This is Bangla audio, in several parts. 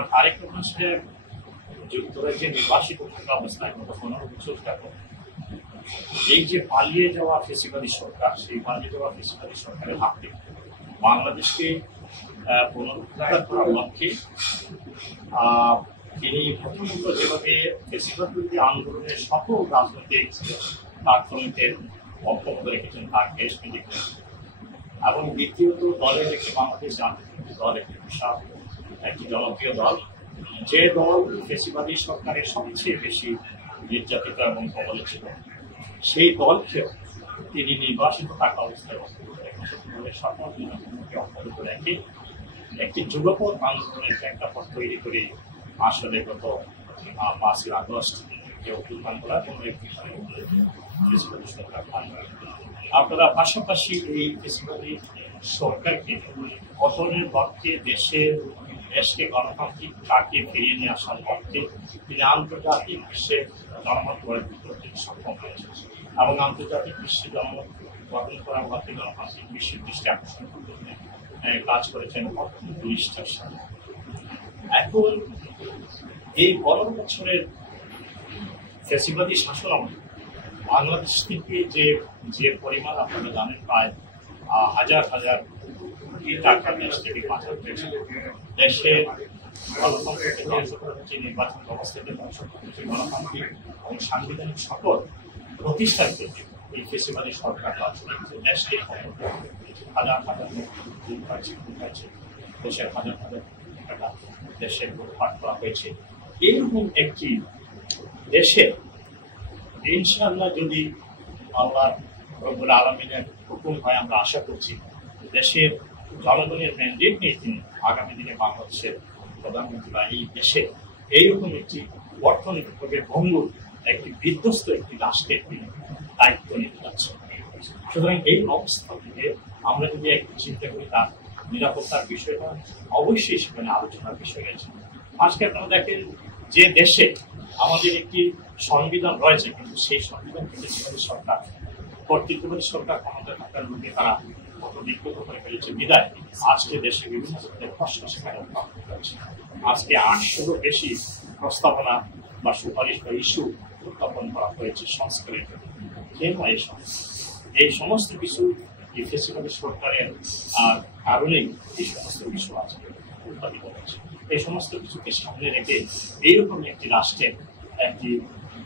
জনাব তারেক রহমান সাহেব যুক্তরাজ্যে নির্বাসিত থাকা অবস্থায় গত 15 বছর যাবত এই যে পালিয়ে যাওয়া ফেসিবাদী সরকার, সেই পালিয়ে যাওয়া ফেসিবাদী সরকারের হাত থেকে বাংলাদেশকে পুনরুদ্ধার করার লক্ষ্যে তিনি প্রথমত যেভাবে ফেসিবাদ বিরোধী আন্দোলনের সকল রাজনৈতিক প্ল্যাটফর্মদের অব্যাহত রেখেছেন তার কেশমেজি করেছেন, এবং দ্বিতীয়ত দলের একটি বাংলাদেশ জাতীয়তাবাদী দল, একটি বিশাল একটি জনপ্রিয় দল, যে দল ফেসিবাদী সরকারের সবচেয়ে বেশি নির্যাতিত এবং কবলে ছিল, সেই দলকেও তিনি নির্বাসিত থাকা অবস্থায় দলের সকল নিয়মকে অব্যাহত রেখে একটি যুগপৎ আন্দোলনের প্রেক্ষাপট তৈরি করে আসলে গত 5ই আগস্ট যে অভ্যুত্থান করা কোনো একটি ফেসিবাদী সরকার আপনারা পাশাপাশি এই ফেসিবাদী সরকারকে পতনের লক্ষ্যে দেশকে গণতান্ত্রিক ট্র্যাকে ফিরিয়ে নিয়ে আসার লক্ষ্যে তিনি আন্তর্জাতিক বিশ্বে জনমত গড়ে তুলতে সক্ষম হয়েছেন এবং আন্তর্জাতিক বিশ্বে জনমত গঠন করার লক্ষ্যে গণতান্ত্রিক বিশ্বের দৃষ্টি আকর্ষণ করতে কাজ করেছেন অত্যন্ত নিষ্ঠার সাথে। এখন এই 15 বছরের ফেসিবাদী শাসন আমলে বাংলাদেশ থেকে যে পরিমাণ আপনারা জানেন, প্রায় হাজার হাজার কোটি টাকা দেশ থেকে পাচার হয়েছে, দেশের গণতন্ত্রকে ধ্বংস করা হচ্ছে, নির্বাচন ব্যবস্থাকে ধ্বংস করা হচ্ছে, গণতান্ত্রিক এবং সাংবিধানিক সকল প্রতিষ্ঠার ক্ষেত্রে এই ফেসিবাদী সরকার দেশকে হাজার হাজার হয়েছে, দেশের হাজার হাজার টাকা দেশের লুটপাট করা হয়েছে। এইরকম একটি দেশে ইনশাআল্লাহ যদি আল্লাহ রব্বুল আলামিনের হুকুম হয়, আমরা আশা করছি দেশের জনগণের ম্যান্ডেট নিয়ে তিনি আগামী দিনে বাংলাদেশের প্রধানমন্ত্রী বা এই দেশে এইরকম একটি অর্থনৈতিকভাবে ভঙ্গুর একটি বিধ্বস্ত একটি রাষ্ট্রের তিনি দায়িত্ব নিতে যাচ্ছেন। সুতরাং এই অবস্থা থেকে আমরা যদি একটু চিন্তা করি, তার নিরাপত্তার বিষয়টা অবশ্যই সেখানে আলোচনার বিষয় রয়েছে। আজকে আপনারা দেখেন যে দেশে আমাদের একটি সংবিধান রয়েছে, কিন্তু সেই সংবিধান ফেসিবাদী সরকার, কর্তৃত্ববাদী সরকার ক্ষমতা থাকার লোকে তারা কত বিক্ষত করে ফেলেছে বিদায় আজকে দেশে বিভিন্ন ধরনের প্রশ্ন সেখানে উত্থাপন হয়েছে। আজকে 800-এরও বেশি প্রস্তাবনা বা সুপারিশ বা ইস্যু উত্থাপন করা হয়েছে সংস্কারের জন্য। কেন এই সমস্ত কিছু এই ফেসিবাদী সরকারের কারণেই এই সমস্ত কিছু আজকে উত্থাপিত হয়েছে। এই সমস্ত কিছুকে সামনে রেখে এইরকম একটি রাষ্ট্রের, একটি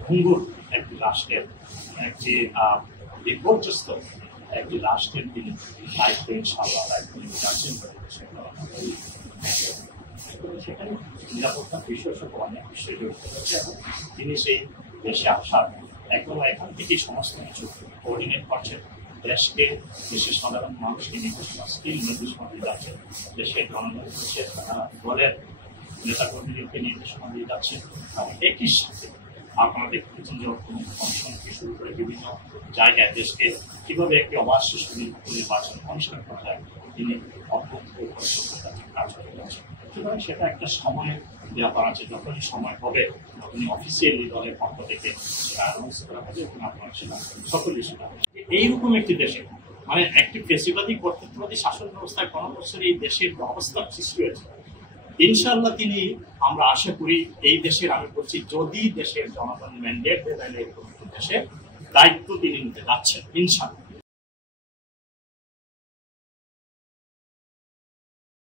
ভঙ্গুর একটি রাষ্ট্রের, একটি বিপর্যস্ত একটি রাষ্ট্রের তিনি দায়িত্ব ইনশাআল্লাহ দায়িত্ব নিয়ে যাচ্ছেন। সেখানে নিরাপত্তার বিষয় সহ অনেক বিষয় জড়িত রয়েছে এবং তিনি সেই দেশে আসার এখনো এখান থেকেই সমস্ত কিছু কোঅর্ডিনেট করছেন। দেশকে, দেশের সাধারণ মানুষকে নির্দেশনা স্কিল নির্দেশনা দিয়ে যাচ্ছেন, দেশের জনগণ, দেশের দলের নেতাকর্মীদেরকে নির্দেশনা দিয়ে যাচ্ছেন এবং একই সাথে আপনারা দেখতেছেন যে কমিশন থেকে শুরু করে বিভিন্ন জায়গায় দেশকে কিভাবে একটি অবাধ সুষ্ঠু নির্বাচন অনুষ্ঠান করা যায় তিনি অত্যন্ত কাজ করে যাচ্ছেন। সুতরাং সেটা একটা সময়ের ব্যাপার আছে, যখনই সময় হবে তখনই অফিসিয়ালি দলের পক্ষ থেকে সেটা অ্যানাউন্স করা হবে এবং আপনারা সেটা সকলে সেটা এইরকম একটি দেশে মানে একটি ফেসিবাদী কর্তৃত্ববাদী শাসন ব্যবস্থায় 15 বছর এই দেশের অবস্থার সৃষ্টি হয়েছে। ইনশাআল্লাহ তিনি, আমরা আশা করি এই দেশের, আমি বলছি যদি দেশের জনগণ ম্যান্ডেট দেয়, দেশের দায়িত্ব তিনি নিতে যাচ্ছেন ইনশাআল্লাহ।